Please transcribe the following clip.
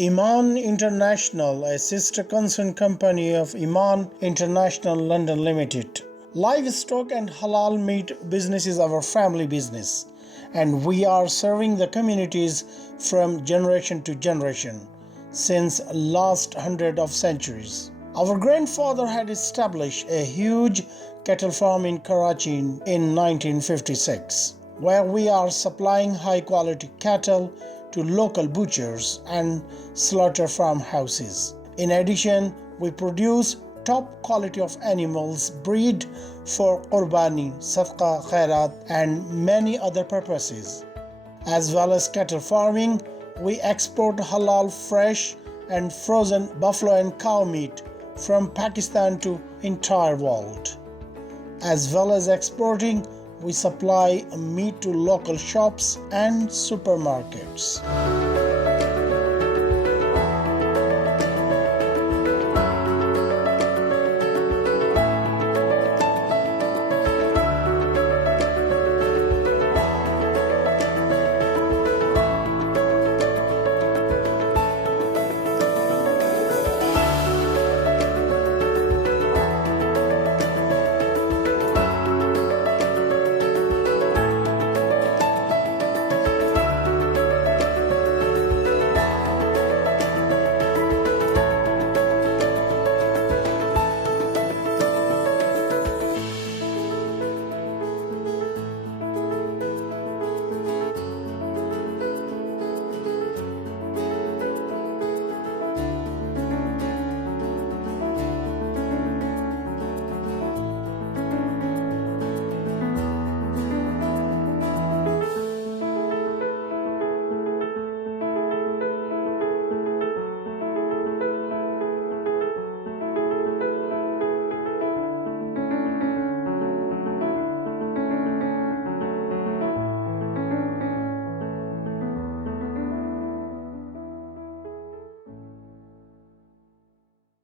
Iman International, a sister concern company of Iman International London Limited. Livestock and halal meat business is our family business, and we are serving the communities from generation to generation since last hundred of centuries. Our grandfather had established a huge cattle farm in Karachi in 1956, where we are supplying high quality cattle to local butchers and slaughter farmhouses. In addition, we produce top quality of animals breed for QURBANI, SADQA, KHAIRA and many other purposes. As well as cattle farming, we export halal fresh and frozen buffalo and cow meat from Pakistan to entire world. As well as exporting, we supply meat to local shops and supermarkets.